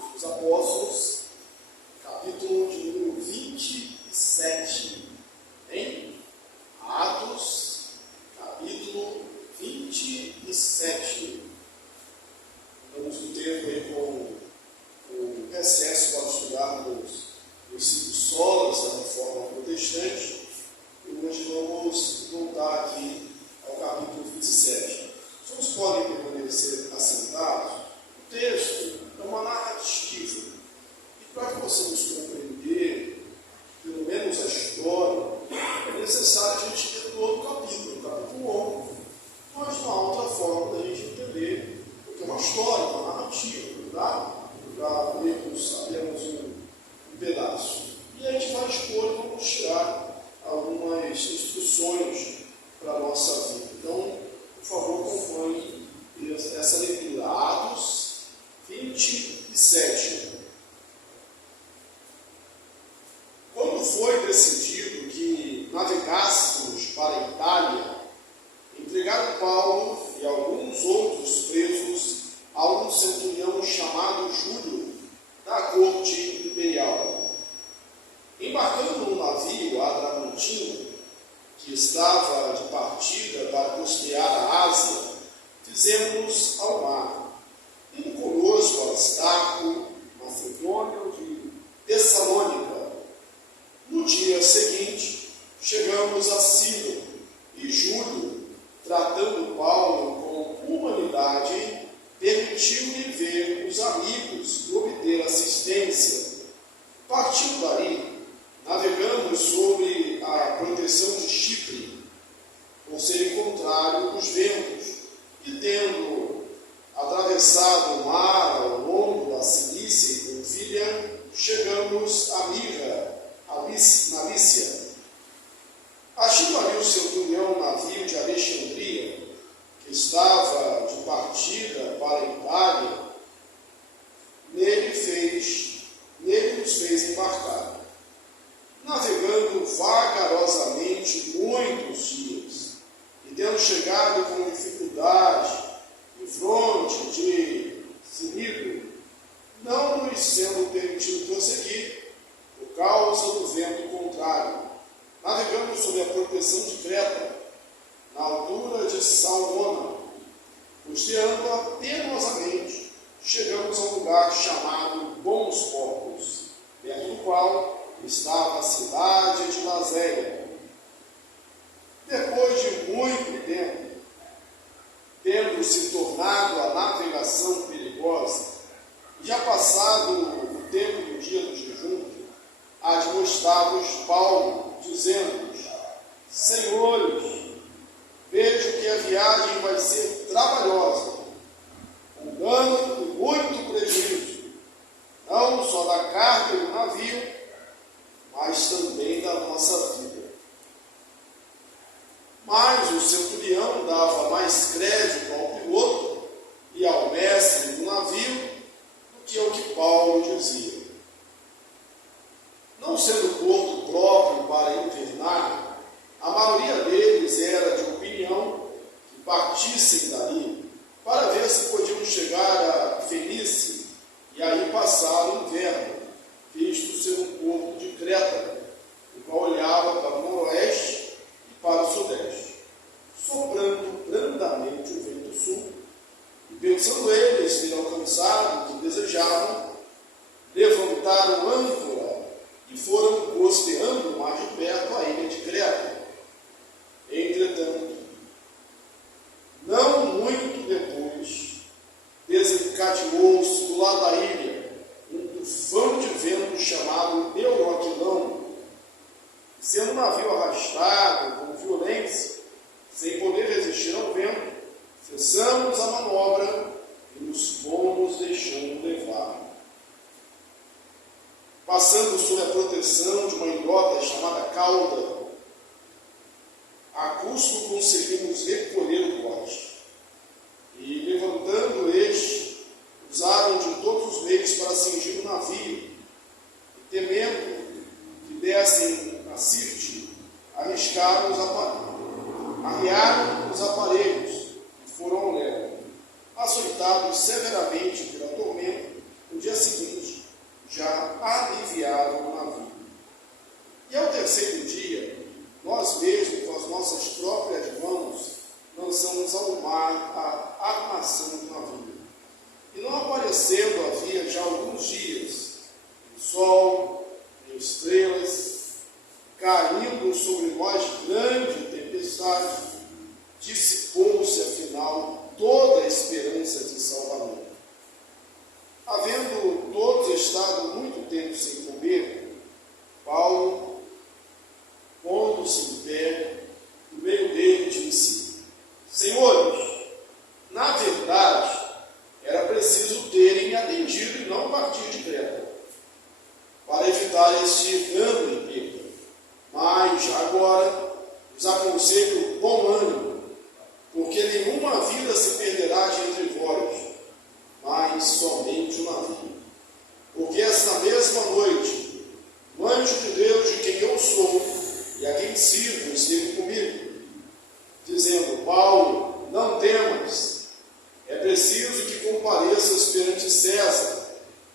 Atos dos Apóstolos, capítulo de número 27. Em Atos, capítulo 27. Vamos no tempo aí com o recesso para estudarmos os 5 solas da Reforma Protestante. E hoje vamos voltar aqui ao capítulo 27. Os irmãos podem permanecer assentados. O texto é uma narrativa. E para que possamos compreender, pelo menos a história, é necessário a gente ler todo o capítulo 11. Mas não há outra forma da gente entender, porque é uma história, uma narrativa, tá? Para lermos apenas um pedaço. E a gente vai expor e vamos tirar algumas instruções para a nossa vida. Então, por favor, acompanhe essa leitura. Atos 27. Quando foi decidido que navegássemos para a Itália, entregaram Paulo e alguns outros presos a um centurião chamado Júlio, da corte imperial. Embarcando num navio Adramentino, que estava de partida para costear a Ásia, fizemos ao mar, indo conosco a Aristarco, Macedônio de Tessalônica. No dia seguinte, chegamos a Silo, e Júlio, tratando Paulo com humanidade, permitiu-lhe ver os amigos e obter assistência. Partiu daí, navegando sobre a proteção de Chipre, por ser contrário dos ventos, e tendo atravessado o mar ao longo da Cilícia e Panfilha, chegamos a Mira, na Lícia. Achando ali o centurião navio de Alexandria, que estava de partida para a Itália, nele nos fez embarcar. Navegando vagarosamente muitos dias, e tendo chegado com dificuldade em fronte de Cnido, não nos sendo permitido prosseguir, por causa do vento contrário, navegamos sob a proteção de Creta, na altura de Salmona, costeando-a penosamente, chegamos a um lugar chamado Bons Portos, perto do qual estava a cidade de Lazéia. Depois de muito tempo, tendo se tornado a navegação perigosa, já passado o tempo do dia do jejum, admoestava-os Paulo, dizendo-nos: Senhores, vejo que a viagem vai ser trabalhosa, com dano e muito prejuízo, não só da carga do navio, mas também da nossa vida. Mas o centurião dava mais crédito ao piloto e ao mestre do navio do que ao que Paulo dizia. Não sendo porto próprio para invernar, a maioria deles era de opinião que partissem dali para ver se podiam chegar a Fenícia e aí passar o inverno, visto ser um porto de Creta, o qual olhava para o noroeste e para o sudeste, soprando brandamente o vento sul, e pensando eles ter alcançado o que desejavam, levantaram âncora e foram costeando mais de perto a ilha de Creta. Entretanto, não muito depois, desencadeou-se do lado da ilha um tufão de vento chamado Euroquilão. Sendo o navio arrastado com violência, sem poder resistir ao vento, cessamos a manobra e nos fomos deixando levar. Passando sob a proteção de uma ilhota chamada Cauda, a custo conseguimos recolher o bote. E, levantando este, usaram de todos os meios para cingir o navio. E, temendo que dessem a Sirte, arriaram os aparelhos e foram ao leme. Açoitados severamente pela tormenta, no dia seguinte alguns dias, o sol e estrelas, caindo sobre nós grande tempestade, dissipou-se afinal toda a esperança de salvamento. Havendo todos estado muito tempo sem comer, Paulo, pondo-se em pé, no meio dele, disse: Senhores, na verdade, era preciso terem me atendido e não partir de Creta, para evitar este dano em perda. Mas agora vos aconselho bom ânimo, porque nenhuma vida se perderá de entre vós, mas somente uma vida. Porque esta mesma noite, o anjo de Deus, de quem eu sou e a quem sirvo, esteve comigo, dizendo: Paulo, não temas, é preciso que compareças perante César,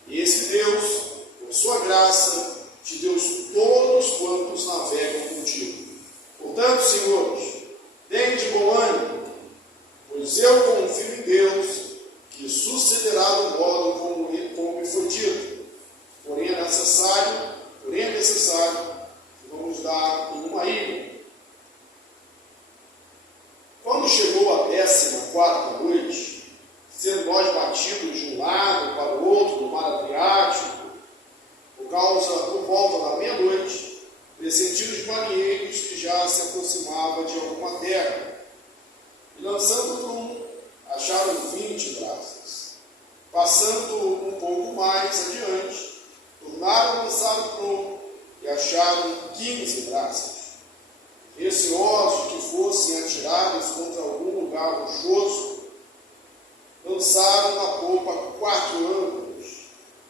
e esse Deus, por sua graça, te deu todos quantos navegam contigo. Portanto, senhores, deem de bom ânimo, pois eu confio em Deus, que sucederá do modo como me foi dito. Porém é necessário que vamos dar uma ilha. Quando chegou a 14ª noite, sendo nós batidos de um lado para o outro do mar Adriático, por volta da meia-noite, pressentiram os marinheiros que já se aproximava de alguma terra, e lançando rumo, acharam 20 braças. Passando um pouco mais adiante, tornaram a lançar o prumo e acharam 15 braças. Receosos de que fossem atirados contra algum lugar rochoso, lançaram na popa 4 ângulos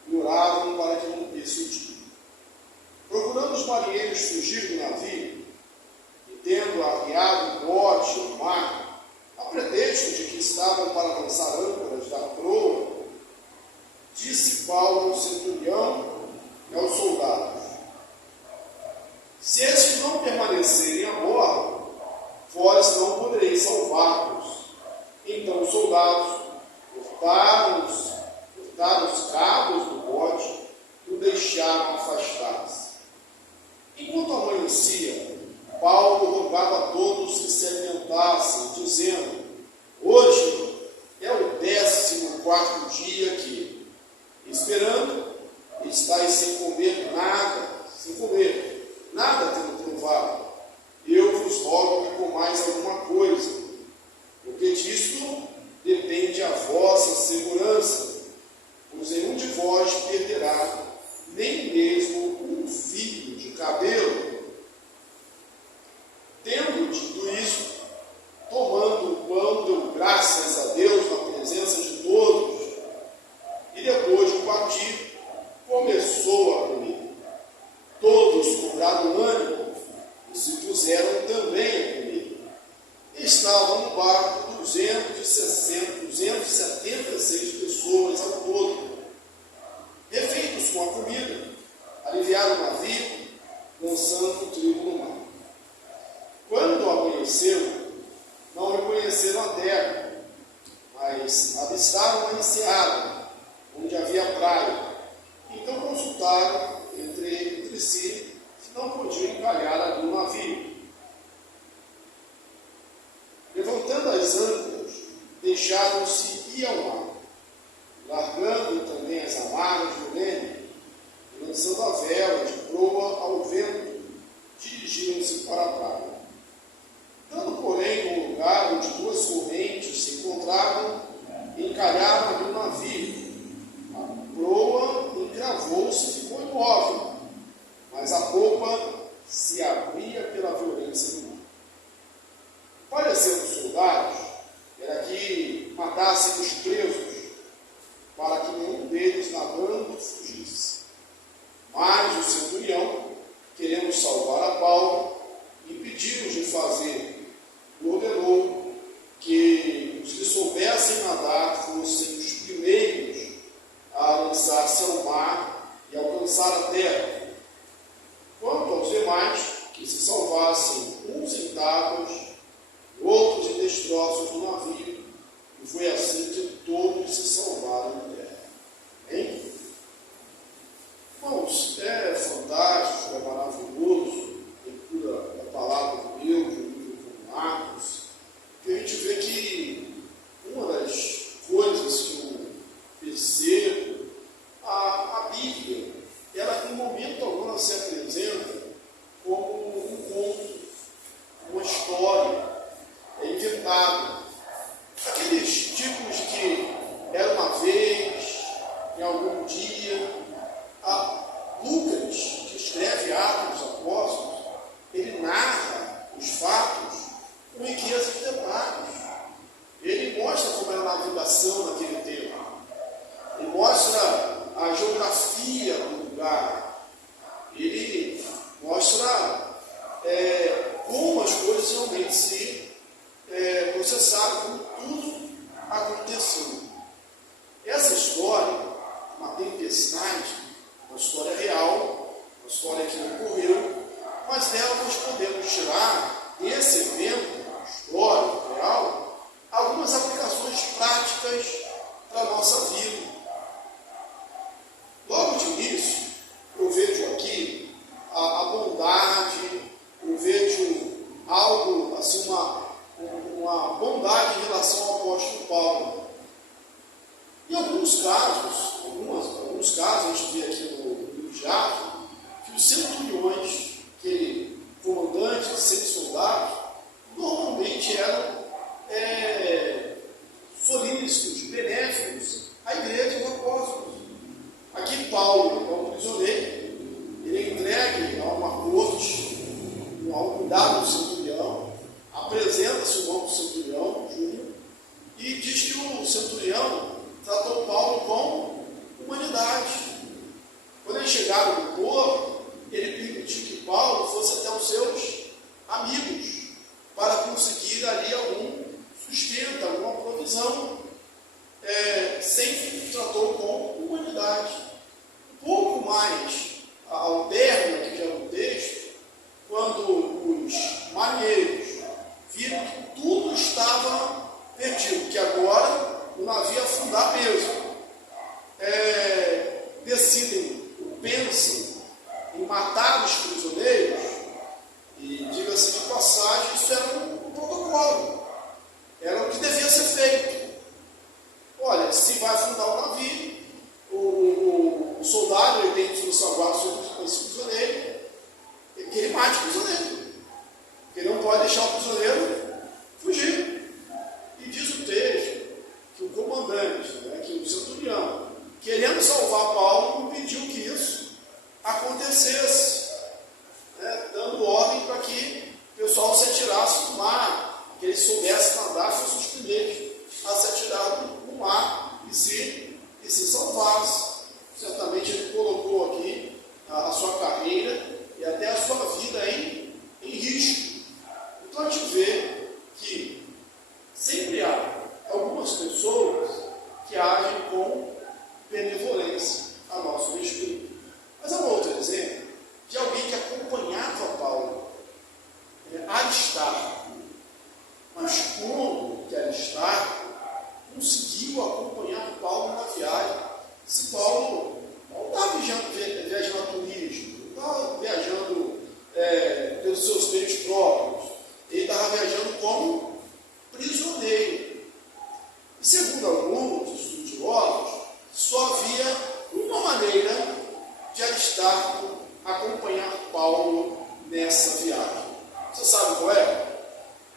e oravam para que rompesse o dia. Procurando os marinheiros fugir do navio, e tendo arriado o bote ao mar, a pretexto de que estavam para lançar âncoras da proa, disse Paulo ao centurião e aos soldados: Se estes não permanecerem a bordo, vós não podereis salvar-vos. Então os soldados cortaram os cabos do bote e o deixaram afastar-se. Enquanto amanhecia, Paulo rogava a todos que se alimentassem, dizendo: Hoje é o 14º dia que, esperando, estáis sem comer nada tendo provado. Eu vos rogo que comais alguma coisa, porque disto depende a vossa segurança, pois nenhum de vós perderá nem mesmo um fio de cabelo. Tendo dito isso, tomando o pão, deu graças a Deus na presença de todos, e depois de partir, começou a comer. Todos cobraram ânimo e se puseram também a comer. Estavam no barco 276 pessoas ao todo. Refeitos com a comida, aliviaram o navio, lançando o trigo no mar. Quando amanheceu, não reconheceram a terra, mas avistaram uma enseada, onde havia praia. Então consultaram entre si se não podiam encalhar ali o navio. Levantando as âncoras, deixaram-se ir ao mar, largando também as amarras do leme, e lançando a vela de proa ao vento, dirigiram-se para a praia. Dando, porém, no lugar onde 2 correntes se encontravam, encalharam ali o navio. A proa encravou-se e ficou imóvel, mas a popa se abria pela violência do mar. O parecer dos soldados era que matassem os presos, para que nenhum deles nadando fugisse. Mas o centurião, querendo salvar a Paulo, impediu-os de fazer, e ordenou que os que soubessem nadar fossem os primeiros a lançar-se ao mar e alcançar a terra. Quanto aos demais, que se salvassem uns em tábuas, outros em destroços do navio, e foi assim que todos se salvaram em terra. Amém? dia. Lucas, que escreve Atos dos Apóstolos, ele narra os fatos com riqueza de detalhes. Ele mostra como era a navegação naquele tempo. Ele mostra a geografia do lugar. Ele mostra como as coisas realmente se processaram, como tudo aconteceu. Essa história, uma tempestade, uma história real, uma história que ocorreu, mas dela nós podemos tirar desse evento histórico, real, algumas aplicações práticas para a nossa vida. Logo de início, eu vejo aqui a bondade, eu vejo algo, assim, uma bondade em relação ao apóstolo Paulo. Em alguns casos, a gente vê aqui no livro de Atos, que os centuriões, aquele comandante de 100 soldados, normalmente eram solícitos, benéficos à igreja dos apóstolos. Aqui Paulo é um prisioneiro, ele é entregue a uma corte, ao cuidado do centurião, apresenta-se o nome do centurião, Júnior, e diz que o centurião tratou Paulo com humanidade. Quando eles chegaram no porto, ele permitiu que Paulo fosse até os seus amigos para conseguir ali algum sustento, alguma provisão. Sempre tratou com humanidade. Um pouco mais ao término aqui já no texto, quando os marinheiros viram que tudo estava perdido, que agora o navio ia afundar mesmo, decidem, pensam em matar os prisioneiros, e diga-se de passagem, isso era um protocolo, era o que devia ser feito. Olha, se vai afundar o navio, o soldado ele tem que salvar esse prisioneiro, que ele mate o prisioneiro, ele não pode deixar o prisioneiro fugir. E diz o texto que o comandante, que o centurião, querendo salvar Paulo, impediu que isso acontecesse, dando ordem para que o pessoal se atirasse no mar, que eles soubessem nadar, fossem os primeiros a se atirar no mar e se salvasse. Certamente ele colocou aqui a sua carreira e até a sua vida em risco. Então a gente vê que sempre há algumas pessoas que agem com benevolência a nosso respeito. Mas há um outro exemplo de alguém que acompanhava Paulo, Aristarco. Mas como que Aristarco conseguiu acompanhar Paulo na viagem? Se Paulo não estava viajando a turismo, não estava viajando pelos seus meios próprios, ele estava viajando como prisioneiro. E segundo alguns estudiosos, só havia uma maneira de Aristarco acompanhar Paulo nessa viagem. Você sabe qual é?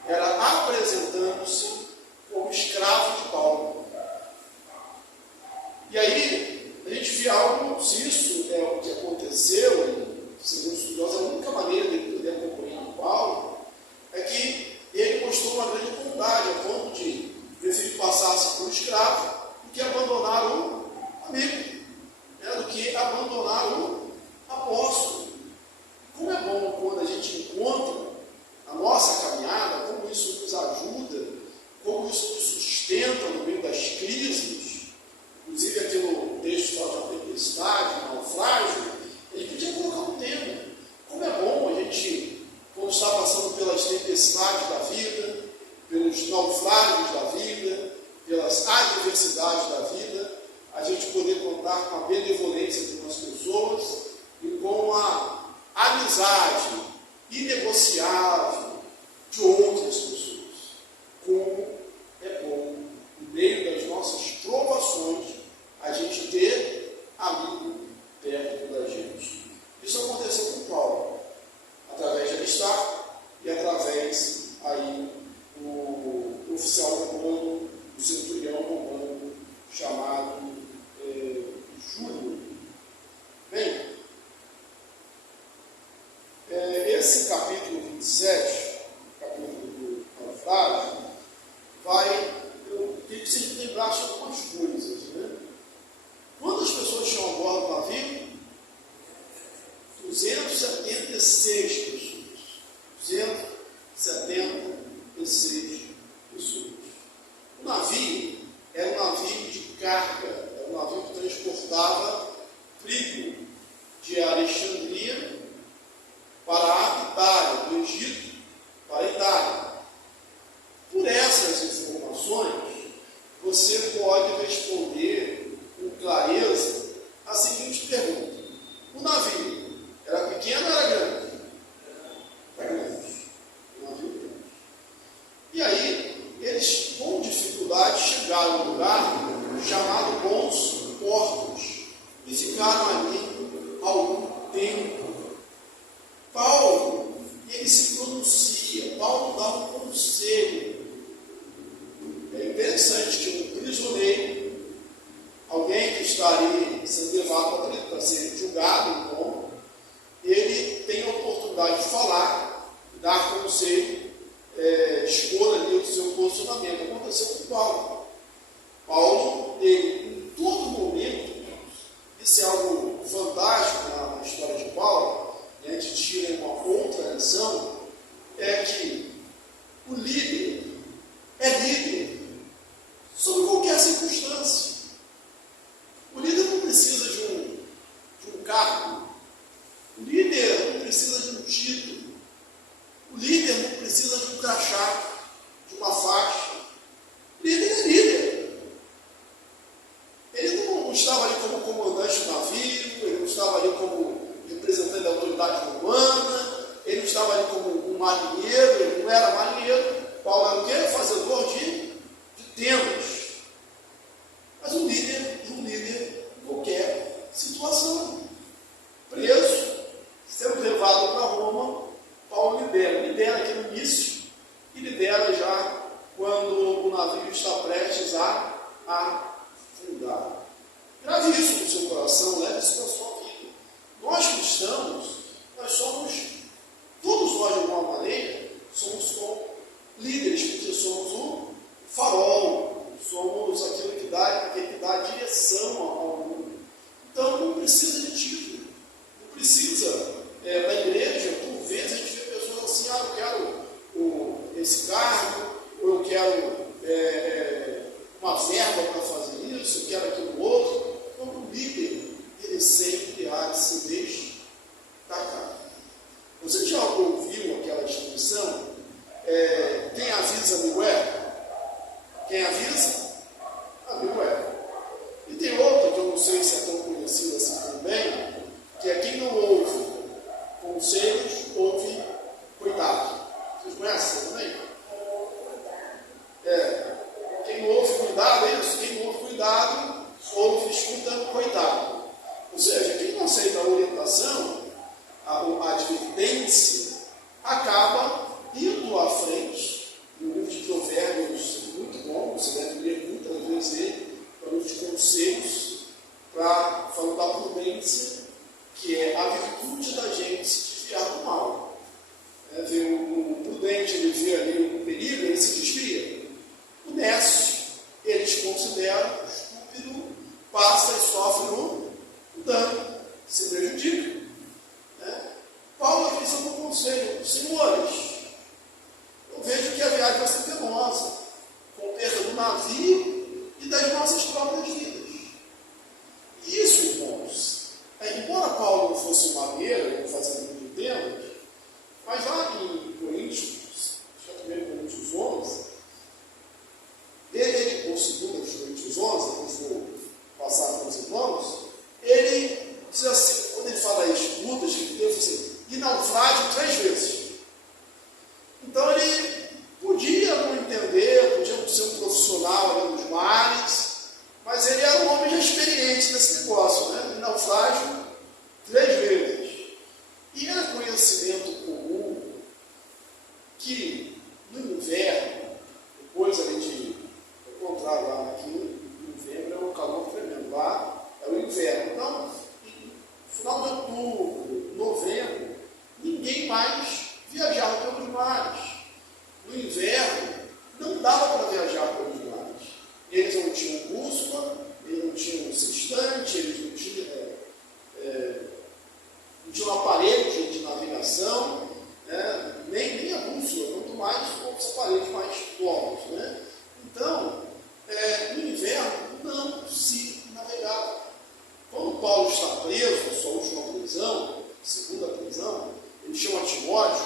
Era apresentando-se como escravo de Paulo. E aí, a gente vê algo, se isso é o que aconteceu, segundo os estudiosos, a única maneira de poder acompanhar Paulo é que ele mostrou uma grande bondade, a ponto de preferir passar-se por escravo do que abandonar o amigo, do que abandonar o apóstolo. Como é bom quando a gente encontra a nossa caminhada, como isso nos ajuda, como isso nos sustenta no meio das crises. Inclusive aqui no texto fala da tempestade, naufrágio, a gente podia colocar um tema. Como é bom a gente, quando está passando pelas tempestades da vida, pelos naufrágios da vida, pelas adversidades da vida, a gente poder contar com a benevolência de umas pessoas e com a amizade inegociável de outras pessoas. Como é bom, no meio das nossas provações, a gente ter amigo perto da gente. Isso aconteceu com Paulo, através de Aristarco e através aí do oficial romano, do centurião romano, chamado Júlio. 276 pessoas. 276 pessoas. O navio era um navio de carga, era um navio que transportava trigo de Alexandria para a Itália, do Egito para a Itália. Por essas informações, você pode responder com clareza a seguinte pergunta: o navio era pequeno ou era grande? Era grande. Um navio grande. E aí, eles com dificuldade chegaram a um lugar chamado Bons Portos e ficaram ali algum tempo. Paulo, ele se pronuncia, Paulo dá um conselho. É interessante que um prisioneiro, alguém que está ali sendo levado para ser julgado em Roma, ele tem a oportunidade de falar, dar conselho, expor ali o seu posicionamento. Aconteceu com Paulo. Paulo, ele, em todo momento, isso é algo fantástico na história de Paulo, e a gente tira uma outra lição, é que o líder é líder sob qualquer circunstância. O líder não precisa de um cargo, o líder não precisa de um título, o líder não precisa de um crachá, de uma faixa. O líder é líder. Ele não estava ali como comandante do navio, ele não estava ali como representante da autoridade romana, ele não estava ali como um marinheiro, ele não era marinheiro. Paulo era o quê? Fazedor de tendas. Mas um líder em qualquer situação. Preso, sendo levado para Roma, Paulo lidera aqui no início e lidera já quando o navio está prestes a afundar. Grave isso no seu coração, leve isso para a sua vida. Nós cristãos, nós somos, todos nós de alguma maneira, somos como líderes, porque somos o farol, somos aquele que dá direção ao mundo. Então não precisa de título, não precisa. Na igreja, por vezes a gente vê pessoas assim: eu quero esse cargo, ou eu quero uma verba para fazer isso, eu quero aquilo outro. Então o líder, ele sempre há de se destacar. Você já ouviu aquela expressão? Quem avisa, amigo é? Quem avisa, amigo é. E tem outra que eu não sei se é tão conhecida assim também, que é: quem não ouve conselhos, ouve cuidado. Vocês conhecem também? Quem não ouve cuidado, é isso? Quem não ouve cuidado, ouve, escuta, coitado. Ou seja, quem não aceita a orientação, a advertência, acaba indo à frente. No livro de Provérbios, muito bom, você deve ler muitas vezes ele, é um livro de conselhos, para falar da prudência, que é a virtude da gente se desviar do mal. O prudente, ele vê ali um perigo, ele se desvia. O nécio, eles consideram estúpido, passa e sofre um dano, se prejudica. Paulo aqui está no conselho: senhores, eu vejo que a viagem vai ser penosa, com perda do navio e das nossas próprias vidas. Isso, irmãos, embora Paulo não fosse um marinheiro, não fazia muito tempo, mas lá em Coríntios, acho que é 1 Coríntios 11, ele, ou 2 Coríntios 11, que vou passar para os irmãos, ele diz assim, quando ele fala das lutas que ele teve, assim, e naufrágio 3 vezes. Então ele podia não entender, podia não ser um profissional dos mares, mas ele era um homem já experiente nesse negócio, né? E naufrágio 3 vezes. E era conhecimento comum que no inverno, depois a gente encontrar lá aqui, no inverno é um calor tremendo, lá é o inverno. Então, quando Paulo está preso, na sua última prisão, segunda prisão, ele chama Timóteo,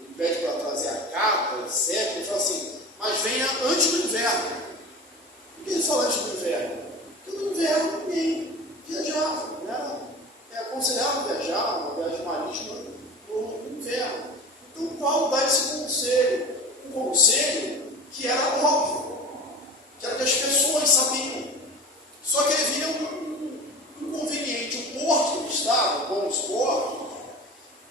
ele pede para trazer a capa, etc. Ele fala assim, mas venha antes do inverno. Por que ele fala antes do inverno? Porque no inverno ninguém viajava, não era aconselhável viajar, uma viagem marítima no inverno. Então Paulo dá esse conselho, um conselho que era óbvio, que era que as pessoas sabiam. Só que ele via um inconveniente. O porto que ele estava, bons portos,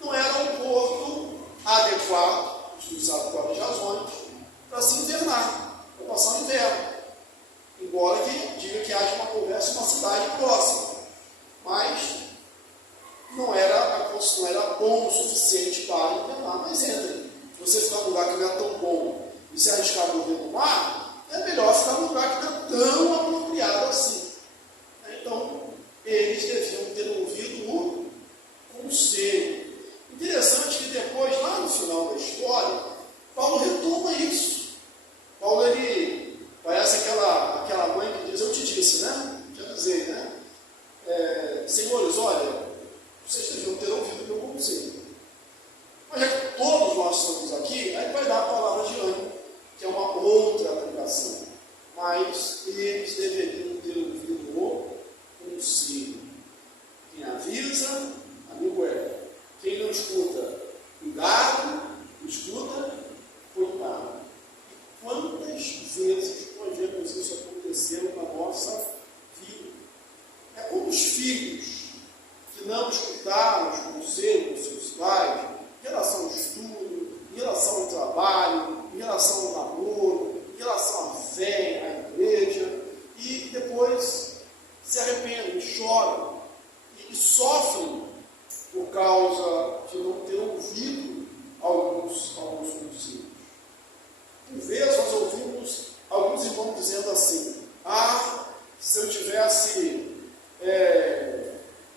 não era um porto adequado, utilizado por várias razões, para se invernar, para passar o inverno. Embora que diga que haja uma conversa em uma cidade próxima. Mas não era bom o suficiente para invernar. Mas entre. Se você ficar num lugar que não é tão bom e se arriscar a morrer no mar, é melhor ficar num lugar que não é tão apropriado assim. Então, eles deviam ter ouvido o conselho. Interessante que depois, lá no final da história, Paulo retoma isso. Paulo, ele parece aquela mãe que diz, eu te disse, né? Já avisei, né? Senhores, olha, vocês deviam ter ouvido o meu conselho. Mas já que todos nós estamos aqui, aí vai dar a palavra de ânimo, que é uma outra aplicação. Mas eles deveriam ter ouvido o conselho. Quem avisa, amigo é. Quem não escuta, cuidado. Escuta, cuidado. E quantas vezes nós vemos isso acontecer na nossa vida? É como os filhos que não escutaram os conselhos dos seus pais em relação ao estudo, em relação ao trabalho, em relação ao namoro, em relação à fé, à igreja, e depois se arrependem, choram e sofrem por causa de não ter ouvido alguns conselhos. Por vezes nós ouvimos alguns irmãos dizendo assim, se eu tivesse,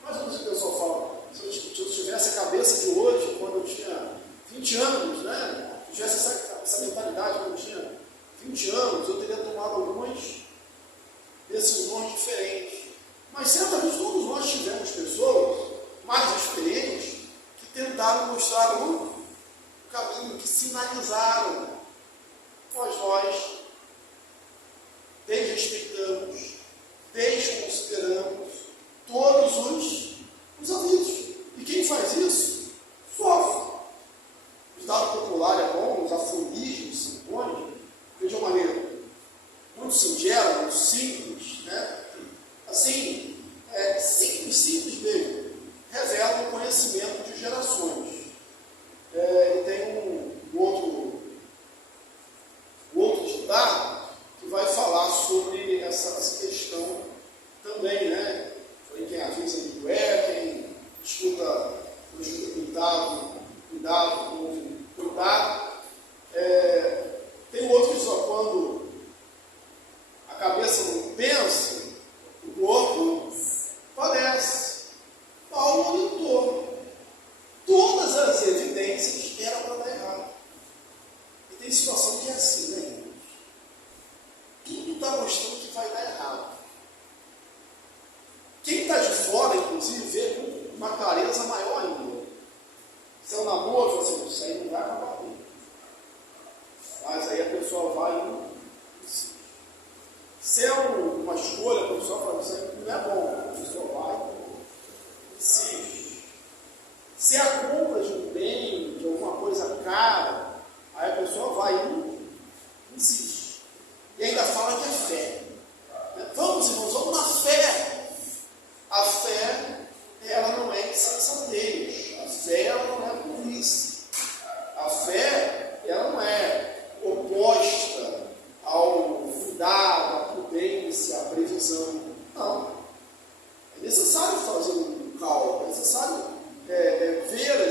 mais ou menos o que o pessoal fala, se eu tivesse a cabeça de hoje, quando eu tinha 20 anos, né? Se eu tivesse essa mentalidade quando eu tinha 20 anos, eu teria tomado algumas decisões diferentes. Mas certamente todos nós tivemos pessoas mais experientes que tentaram mostrar o caminho, que sinalizaram. Mas nós desrespeitamos, desconsideramos todos os avisos. E quem faz isso, sofre. O ditado popular é bom, os aforismos se impõem, de uma maneira muito singela, muito simples, né? Assim, simples mesmo, revela o conhecimento de gerações. E tem um outro ditado que vai falar sobre essa questão também, né? Quem avisa amigo quem escuta cuidado. Tem outro que diz, quando a cabeça não pensa, o corpo padece. Paulo orientou. Todas as evidências eram para dar errado. E tem situação que é assim, né, irmãos? Tudo está mostrando que vai dar errado. Quem está de fora, inclusive, vê com uma clareza maior ainda. Se é um namoro, fala assim, isso aí não vai acabar bem. Mas aí a pessoa vai e se é uma escolha, a pessoa fala, isso aí não é bom. A pessoa vai e insiste. Se é a compra de um bem, de alguma coisa cara, aí a pessoa vai e insiste. E ainda fala que é fé. Vamos, irmãos, vamos na fé. A fé, ela não é insensatez. A fé, ela não é burrice. A fé, ela não é oposta ao cuidado, à prudência, à previsão. Não. É necessário fazer um cálculo, é necessário ver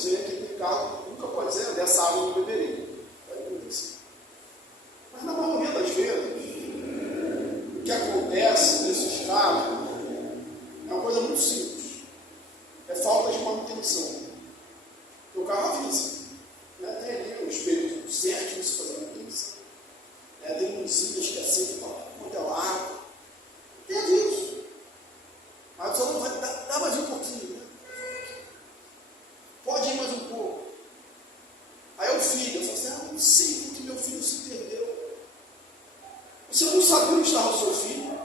dizer que Ricardo nunca pode dizer, dessa água eu não beberei. Vai acontecer. Mas na maioria das vezes, o que acontece nesses casos é uma coisa muito simples. É falta de manutenção. O carro avisa. Né? Tem ali o espelho certo de você fazer manutenção. Tem luzinhas que acendem para quanto é lado. Tem aviso. Mas só não vai dar mais um pouquinho. Né? Pode ir mais um pouco. Aí o filho, eu falo assim, não sei porque meu filho se perdeu. Você não sabia onde estava o seu filho.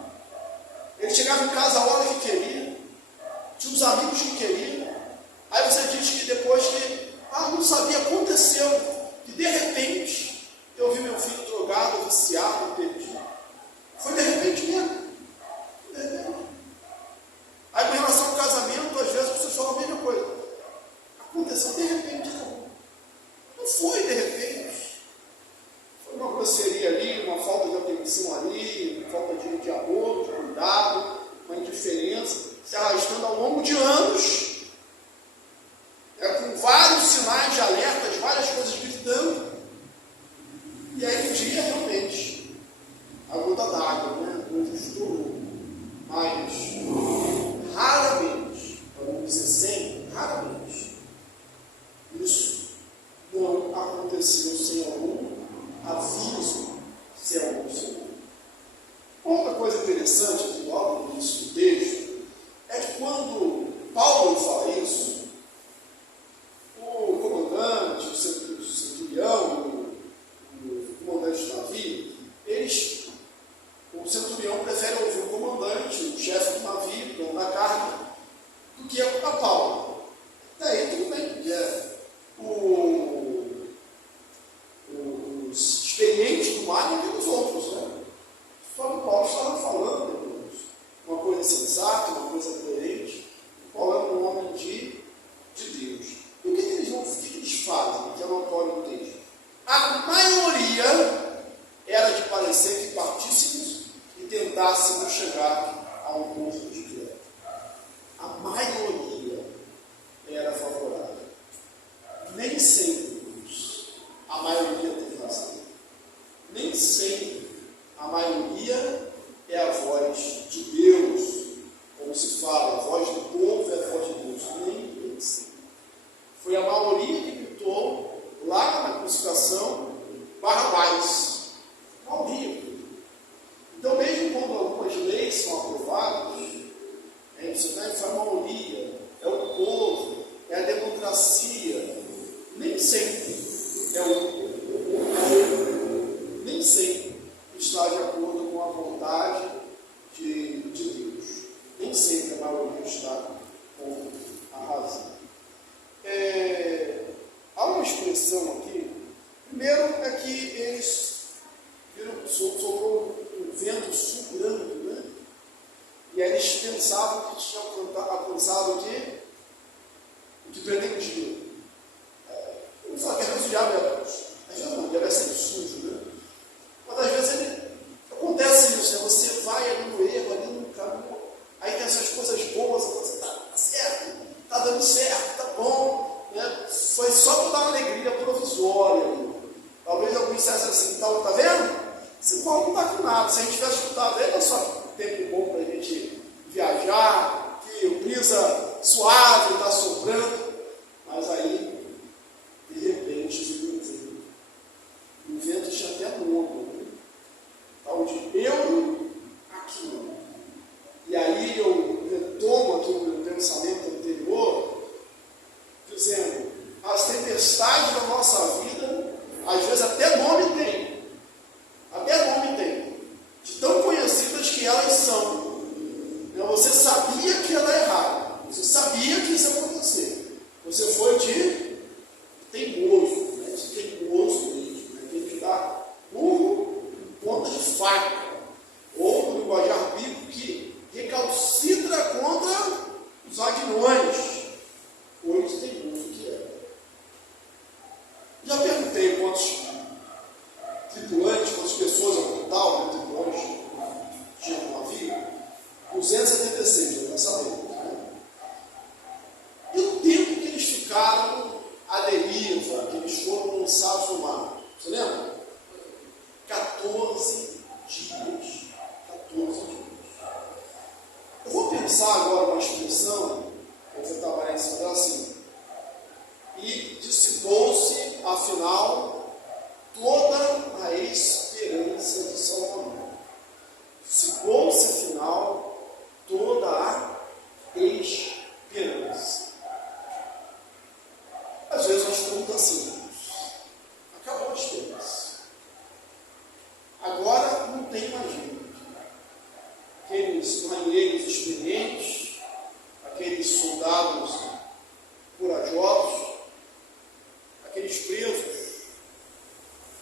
Ele chegava em casa a hora que queria. Tinha os amigos que queriam. Aí você diz que depois que, não sabia, aconteceu. Que de repente, eu vi meu filho drogado, viciado, perdido. Foi de repente mesmo. De repente. Aí com relação ao casamento, às vezes você fala a mesma coisa. Aconteceu de repente, não foi de repente. Foi uma grosseria ali, uma falta de atenção ali, uma falta de amor, de cuidado, uma indiferença, se arrastando ao longo de anos, com vários sinais de alerta, de várias coisas gritando. E aí um dia realmente, a gota d'água, né? Não estourou. Mas raramente, vamos dizer sempre, raramente, isso não aconteceu sem algum aviso, sem algum sinal. Outra coisa interessante aqui, logo no início do texto, é que quando Paulo fala isso, o comandante, o centurião, o comandante do navio, o centurião prefere ouvir o comandante, o chefe do navio, o dono da carga, do que a Paulo. Daí tudo bem, porque os experientes do mar não tem os outros, né? Só que Paulo estava falando uma coisa sensata, uma coisa coerente, falando um homem de Deus. E o que eles fazem? Que é notório no texto. A maioria era de parecer que partíssemos e tentássemos chegar a um ponto de queda. A maioria era favorável. Nem sempre a maioria tem razão. Nem sempre a maioria é a voz de Deus. Como se fala, a voz do povo é a voz de Deus. Nem sempre. Foi a maioria que gritou lá na crucificação Barrabás. Maioria. Então, mesmo quando algumas leis são aprovadas, você vai falar a maioria, é o povo, é a democracia. Nem sempre é o povo, nem sempre está de acordo com a vontade de Deus. Nem sempre a maioria está com a razão. Há uma expressão aqui. Primeiro é que eles viram, sobrou um vento soprando, né? E aí eles pensavam que tinham alcançado o que pretendiam. Vamos falar que às vezes o diabo às vezes não, o diabo é sempre sujo, né? Mas às vezes acontece isso, né? Você vai ali no erro, ali no caminho, aí tem essas coisas boas, você está certo, está dando certo, está bom, né? Foi só para dar uma alegria provisória. Talvez alguém dissesse assim, tá vendo? Esse Paulo não está com nada. Se a gente tivesse escutado ele, é só tempo bom para a gente viajar, que o brisa suave está soprando, mas aí, de repente, veio um vento. O vento tinha até nome, né? Tal de Euro Aquino. E aí eu retomo aqui o meu pensamento anterior, dizendo, as tempestades da nossa vida, às vezes até nome tem. Até nome tem. De tão conhecidas que elas são. Você sabia que ia dar errado. Você sabia que isso ia acontecer. Você foi de teimoso, né? De teimoso mesmo. Né? Tem que dar burro em ponta de faca. Ou no linguajar bíblico que recalcitra contra os aguilhões. Hoje teimoso que é. Já perguntei quantos tripulantes, quantas pessoas ao total, né, tripulantes tinha no navio? 276, eu quero saber. Né? E o tempo que eles ficaram dissipou-se, afinal, toda a esperança de salvamento. Dissipou-se, afinal, toda a esperança. Às vezes nós estamos assim, acabou a esperança. Agora não tem mais jeito. Aqueles marinheiros experientes, aqueles soldados corajosos, aqueles presos,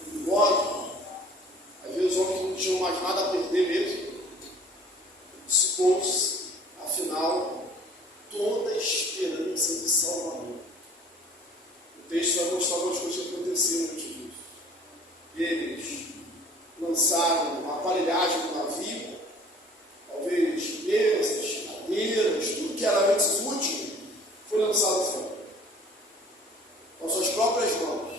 perigosos, às vezes homens que não tinham mais nada a perder mesmo, dissipou-se, afinal, toda a esperança de salvamento. O texto vai mostrar algumas coisas que aconteceram antes disso. Eles lançaram a aparelhagem do navio, talvez mesas, cadeiras, tudo que era antes útil, foi lançado fora, com suas próprias mãos.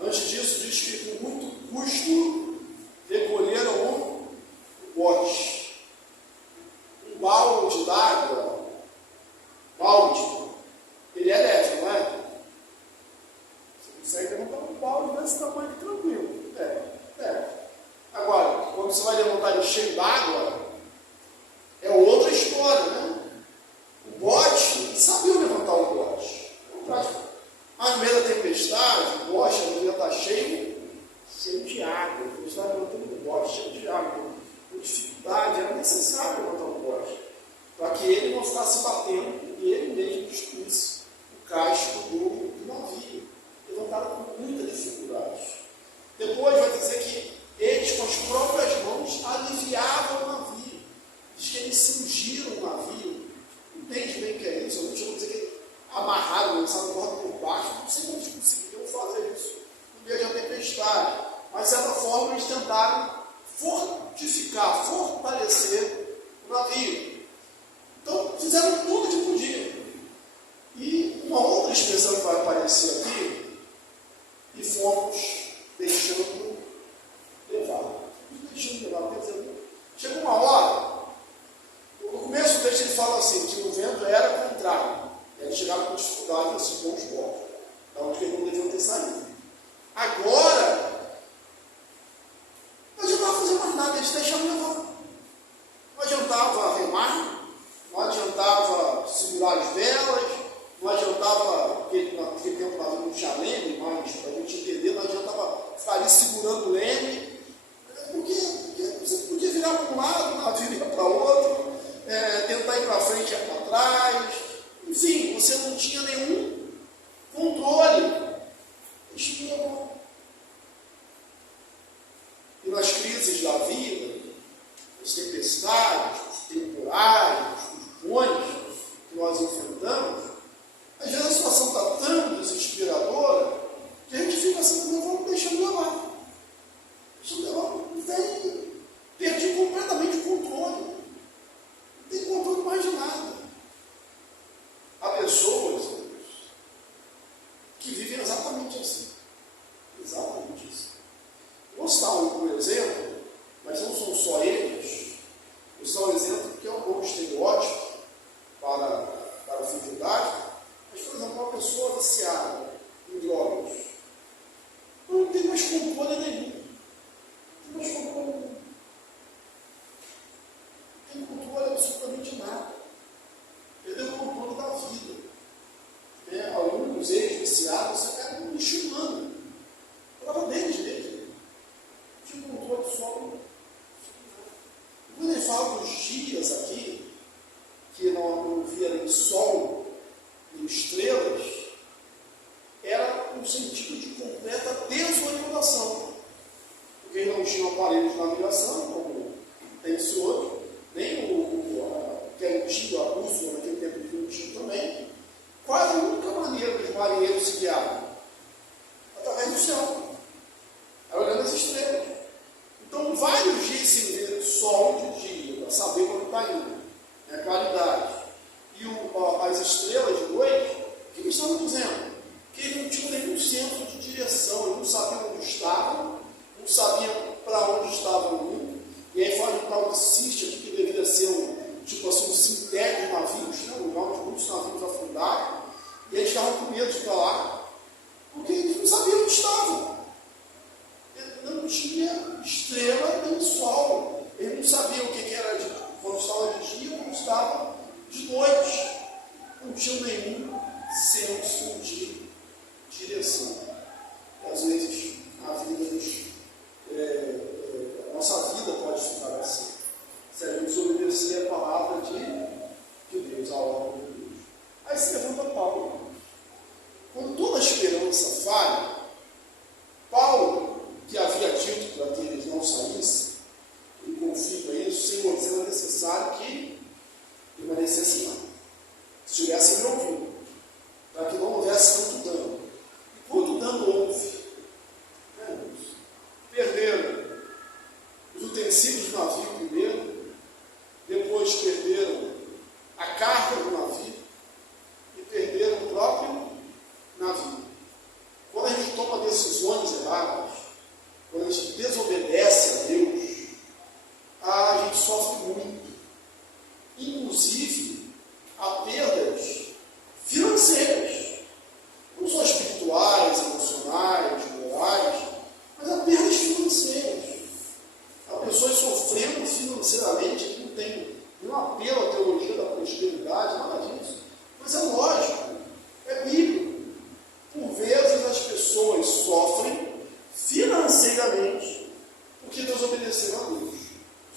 Antes disso, diz que com muito custo recolheram o bote, um balde d'água, balde, ele é elétrico, não é? Você consegue levantar um balde desse tamanho tranquilo. Agora, quando você vai levantar ele cheio d'água, é outra história, né? O bote, sabiam levantar o bote. Mas no meio da tempestade, o bote devia estar cheio de água. Eles estavam levantando o bote cheio de água. Com dificuldade, era necessário levantar o bote, para que ele não ficasse batendo e ele mesmo destruísse o casco do navio. Levantaram com muita dificuldade. Depois vai dizer que eles, com as próprias mãos, aliviavam o navio. Diz que eles cingiram o navio. Entende bem o que é isso? Eu não chamo de dizer que amarraram, lançaram corda por baixo. Não sei como eles conseguiram fazer isso no meio da tempestade. Mas, de certa forma, eles tentaram fortificar, fortalecer o navio. Então, fizeram tudo que podiam. E uma outra expressão que vai aparecer aqui, e fomos deixando levar. Quer dizer, chegou uma hora, no começo do texto ele fala assim, que o vento era contrário. Eles chegaram com dificuldade assim com os botes. Então, porque não deviam ter saído. Agora, não adiantava fazer mais nada, eles deixaram levar. Não adiantava remar, não adiantava segurar as velas, não adiantava, naquele tempo o navio não tinha leme, mas para a gente entender, não adiantava ficar ali segurando o leme, porque você podia virar para um lado, o navio ia para outro, tentar ir para frente e ir para trás, enfim, você não tinha nenhum controle. E nas crises da vida, as tempestades, os temporais, os tufões que nós enfrentamos, às vezes a situação está tão desesperadora que a gente fica assim, não vamos deixando levar. Deixando levar, não tem, perdi completamente o controle. Não tem controle mais de nada. Há pessoas que vivem exatamente assim. Exatamente assim. Vou citar um exemplo, mas não são só eles. Vou citar um exemplo que é um bom estereótipo para a fidelidade. Mas, por exemplo, uma pessoa viciada em drogas não tem mais controle nenhum. Não tem mais controle nenhum. Não tem controle absolutamente nada. Perdeu o controle da vida. Alguns ex-viciados você pega um lixo humano. Prova deles mesmo. Não tinha controle só. Quando ele fala dos dias aqui, que não via nem sol, e estrelas, era um sentido de completa desorientação, porque eles não tinham aparelhos de navegação, como tem esse outro, nem que era o tio, a bússola, naquele tempo de um tio também. Quase a única maneira dos marinheiros se guiarem através do céu, era olhando as estrelas. Então, vários dias sem ver sol de dia, para saber quando está indo, a claridade. E as estrelas de noite, o que eles estavam dizendo? Que eles não tinham nenhum centro de direção, eles não sabiam onde estavam, não sabiam para onde estavam indo. E aí fala de um tal de Siste aqui, que deveria ser um cemitério de navios, né? Um lugar onde muitos navios afundaram. E eles estavam com medo de ir para lá, estrela nem sol. Ele não sabia o que era quando estava de dia, quando estava de noite. Não tinha nenhum senso de direção. E, às vezes, a nossa vida pode ficar assim. Se a gente obedecer a palavra de Deus, a ordem de Deus. Aí se levanta Paulo. Quando toda a esperança falha, Paulo, que havia dito para que eles não saíssem, e confirma isso, Senhor, era necessário que permanecesse lá. Se estivessem me ouvindo, para que não houvesse tanto dano. E quanto dano houve? Perderam os utensílios do navio primeiro, depois perderam a carga do navio e perderam o próprio navio. Quando a gente toma decisões erradas, quando a gente desobedece a Deus, a gente sofre muito. Inclusive, há perdas financeiras, não só espirituais, emocionais, morais, mas há perdas financeiras. Há pessoas sofrendo financeiramente, que não tem nenhum apelo à teologia da prosperidade, nada disso. Mas é lógico, é bíblico. Por vezes as pessoas sofrem financeiramente porque desobedeceram a Deus.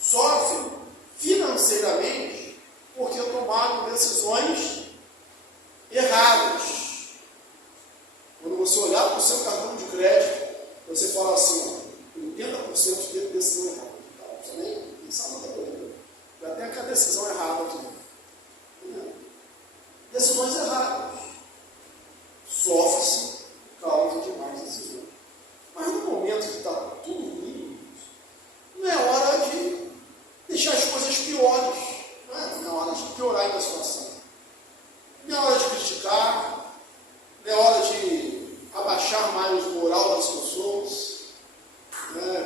Sofrem financeiramente porque tomaram decisões erradas. Quando você olhar para o seu cartão de crédito, você fala assim, 80% de decisão errada. Você nem sabe outra coisa. Já tem aquela decisão errada aqui. Decisões erradas. Sofre-se por causa de mais decisões. Mas no momento que está tudo ruim, não é hora de deixar as coisas piores. Não é hora de piorar ainda a situação. Não é hora de criticar. Não é hora de abaixar mais o moral das pessoas.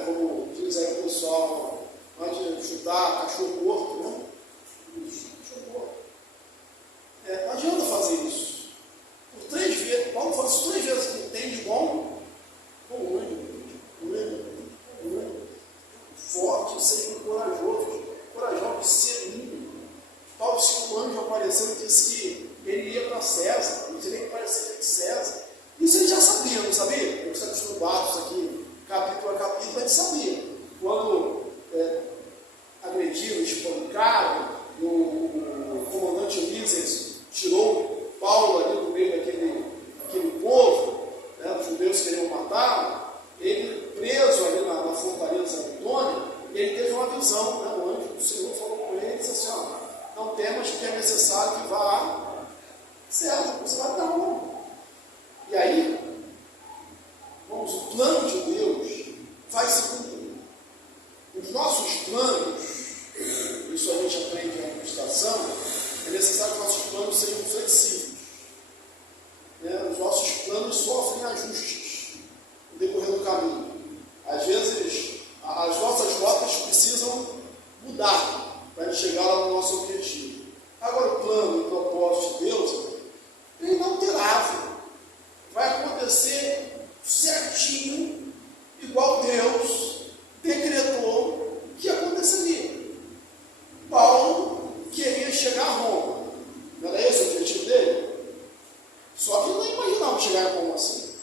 Como diz aí o pessoal, pode chutar cachorro morto, né? Cachorro morto. Não adianta fazer isso. Por 3 vezes, Paulo fala isso 3 vezes, que tem de bom, forte, ser corajoso, sereno. Paulo, se um anjo apareceu e disse que ele ia para César, ele teria que parecer de César. Isso ele já sabia, não sabia? Eu estava estudando isso aqui, capítulo a capítulo, a gente sabia. Quando agrediram, espancaram, o comandante Ulisses tirou Paulo ali do meio daquele povo, os judeus queriam matá-lo, ele preso ali na fortaleza de Antônio, ele teve uma visão, o anjo do Senhor falou com ele e disse assim, não temas que é necessário que vá a César, você vai para Roma. E aí, o plano de Deus vai se cumprir. Os nossos planos, isso a gente aprende na administração, é necessário que nossos planos sejam flexíveis. Os nossos planos sofrem ajustes no decorrer do caminho. Às vezes, as nossas rotas precisam mudar para chegar lá no nosso objetivo. Agora, o plano e o propósito de Deus é inalterável. Vai acontecer certinho, igual Deus decretou que aconteceria. Paulo queria chegar a Roma. Não era esse o objetivo dele? Só que ele não imaginava chegar a Roma assim.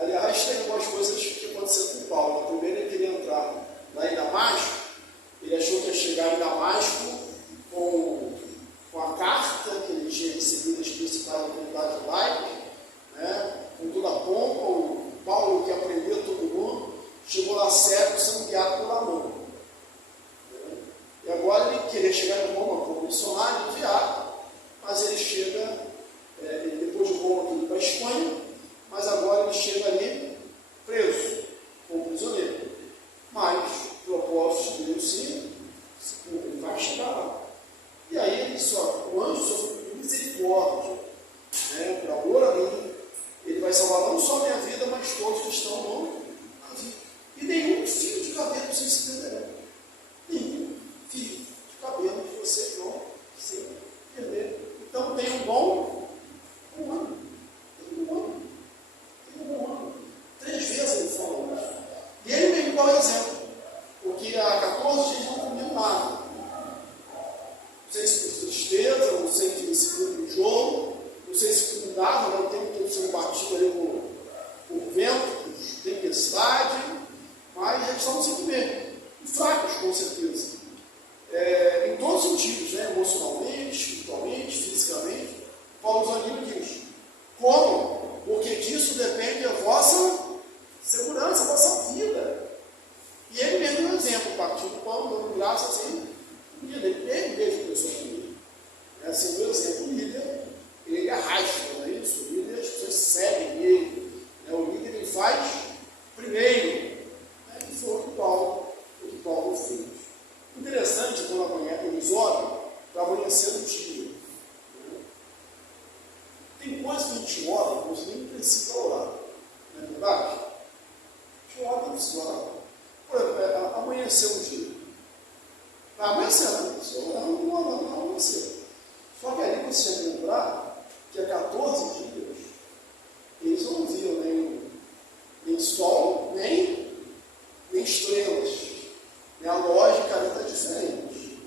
Aliás, tem algumas coisas que aconteceram com Paulo. Primeiro, ele queria entrar lá em Damasco. Ele achou que ia chegar em Damasco com a carta que ele tinha recebido das principais autoridades laicas, com toda a pompa. O Paulo, que aprendeu todo mundo, chegou lá cego, sendo guiado pela mão. E agora ele queria chegar em Roma como missionário, enviado, mas ele chega, depois de Roma, ele para a Espanha, mas agora ele chega ali preso, como prisioneiro. Mas o propósito de Deus sim, ele vai chegar lá. E aí ele o anjo sofreu misericórdia, para amor a mim, ele vai salvar não só a minha vida, mas todos que estão no navio. E nenhum fio de cabelo vocês se perderão. Nenhum fio de cabelo que vocês vão se perder. Então tem um bom ano. Tem um bom ano. 3 vezes ele falou isso. E ele mesmo dá o exemplo. estava, né, o tempo todo sendo batido ali por vento, por tempestade, mas eles estavam sem comer, e fracos, com certeza. Em todos os sentidos, né, emocionalmente, espiritualmente, fisicamente. Paulo os anima e diz: como? Porque disso depende a vossa segurança, a vossa vida. E ele mesmo deu exemplo, partindo do pão, dando graça assim, ele mesmo pensou comigo. Assim, o exemplo, o líder, ele arrasta, não é isso? O líder, as pessoas seguem ele. O líder, ele faz primeiro. E foi o que Paulo fez. Interessante, quando amanhã eles oram para amanhecer o dia. Tem coisas que a gente ora, mas nem precisa orar. Não é verdade? A gente ora, não precisa orar. Por exemplo, amanhecer o dia. Vai amanhecer, né? Se orar, não ora, não amanhecer. Só que aí você tem que lembrar que há 14 dias eles não viam nem sol, nem estrelas. A lógica ali está diferente.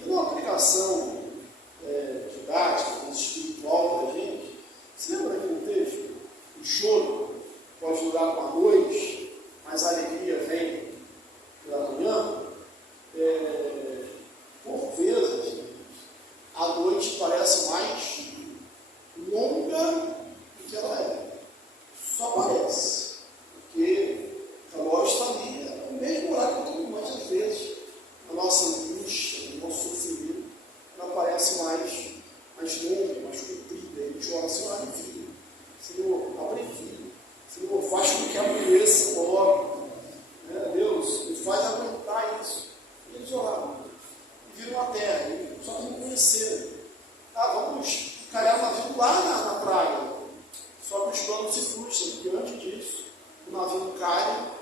E numa aplicação didática, espiritual para a gente, você lembra daquele texto? O choro pode durar uma noite, mas a alegria vem pela manhã. Por vezes, a noite parece mais longa do que ela é. Só parece. Porque a lógica está ali, é o mesmo horário que todo mundo, mas às vezes a nossa angústia, o nosso sofrimento, ela parece mais longa, mais comprida. A gente ora assim: alivia, Senhor, abrevia, Senhor, faz com que amanheça logo. Deus, me faz aguentar isso. E eles oraram. E viram a terra, só que não conheceram. Vamos calhar o navio lá na praia. Só que os planos se frustram, porque antes disso, o navio cai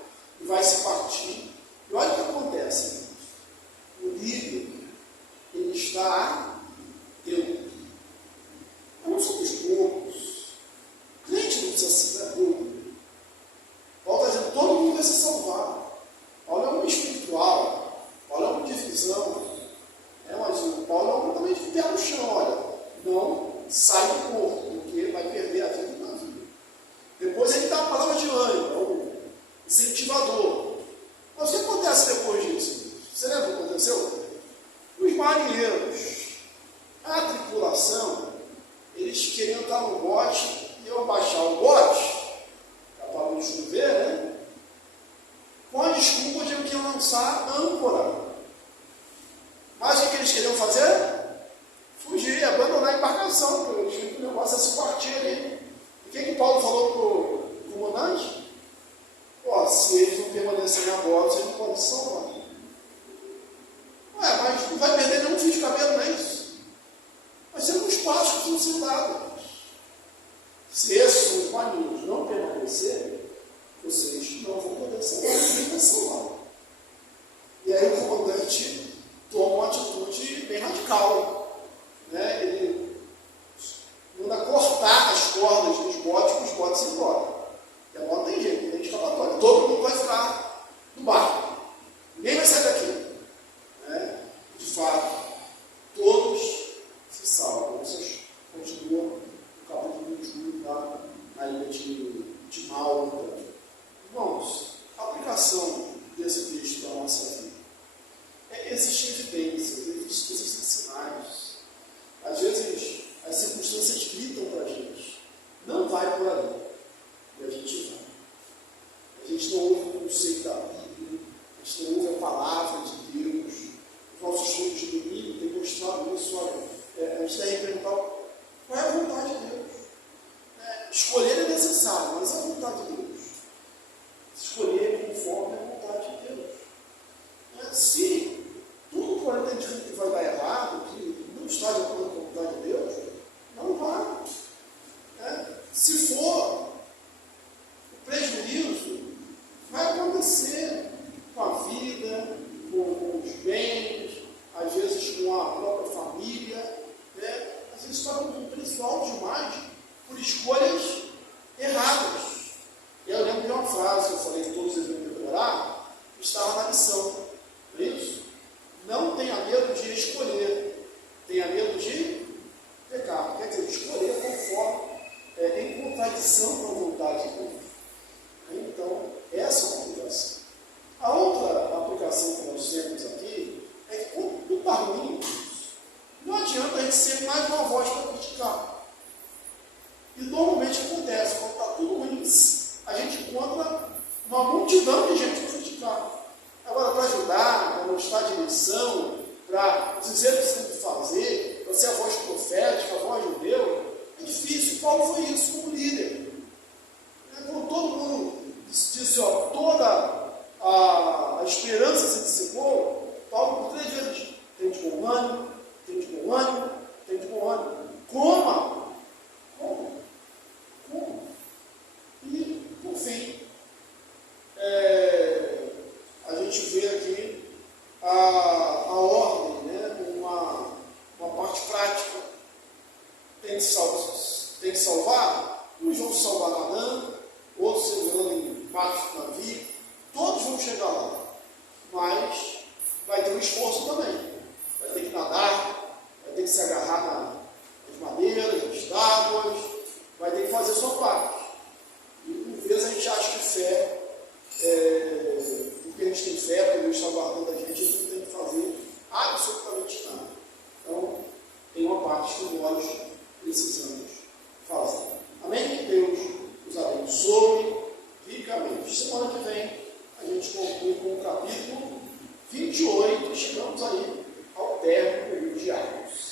e vai se partir. E olha o que acontece. O líder, ele está atento. Não somos poucos. O crente não precisa ser doido. Paulo está dizendo: todo mundo vai se salvar. Paulo é um espiritual. Paulo é uma divisão. Mas o Paulo é um também de pé no chão. Olha, não sai do corpo, porque vai perder a vida na vida. Depois ele dá a palavra de ânimo, é o incentivador. Mas o que acontece depois disso? Você lembra o que aconteceu? Os marinheiros, a tripulação, eles queriam estar no bote, iam baixar o bote, para não chover, né? Com a desculpa de que iam lançar âncora. Mas o que eles queriam fazer? Fugir, abandonar a embarcação, porque eles tinham que o negócio ia se partir ali. O que Paulo falou para o comandante? Se eles não permanecerem a bordo, vocês não podem se salvar. Mas não vai perder nenhum fio de cabelo, não é isso? Mas tem alguns passos que precisam ser dados. Se esses são os marinheiros não permanecerem, vocês não vão poder salvar, ninguém vai salvar. E aí o comandante toma uma atitude bem radical. Ele manda cortar as cordas dos botes para os botes ir embora. E agora não tem jeito, tem escapatória. Todo mundo vai ficar no barco. Ninguém vai sair daqui. De fato, todos se salvam. Vocês continuam no capítulo 21, tá? Na ilha de Malta. Irmãos, a aplicação desse texto da nossa vida. Existem evidências, existem sinais. Às vezes, as circunstâncias gritam para a gente: não vai por ali. E a gente vai. A gente não ouve o conceito da Bíblia, a gente não ouve a palavra de Deus. Os nossos estudos de domingo têm mostrado isso. Olha, a gente deve perguntar: qual é a vontade de Deus? Escolher é necessário, mas a vontade de Deus. Escolher conforme a vontade de Deus. Se tudo por aí tem que vai dar errado, que não está de acordo com a vontade de Deus, não vai. Se for o prejuízo, vai acontecer com a vida, com os bens, às vezes com a própria família. Às vezes está um preço alto demais por escolhas erradas. tradição com a vontade de Deus. Então, essa é uma aplicação. A outra aplicação que nós temos aqui é que quando tudo está ruim, não adianta a gente ser mais uma voz para criticar. E normalmente acontece, quando está tudo ruim, a gente encontra uma multidão de gente para criticar. Agora, para ajudar, para mostrar a direção, para dizer o que você tem que fazer, para ser a voz profética, a voz de Deus, é difícil. Paulo foi isso como líder. Quando todo mundo disse, ó, toda a esperança se dissipou, Paulo por 3 vezes, tem de bom ânimo, tem de bom ânimo, tem de bom ânimo. Coma. E, por fim, a gente vê aqui a ordem, né? uma parte prática. Tem que salvar, uns vão salvar nadando, outros segurando em parte do navio, todos vão chegar lá, mas vai ter um esforço também, vai ter que nadar, vai ter que se agarrar nas madeiras, nas tábuas, vai ter que fazer a sua parte. E por vezes a gente acha que fé, porque a gente tem fé, porque Deus está guardando a gente não tem que fazer absolutamente nada. Então, tem uma parte que nós precisamos fazer. Amém? Que Deus nos abençoe ricamente. Semana que vem a gente conclui com o capítulo 28. Chegamos aí ao término do livro de Atos.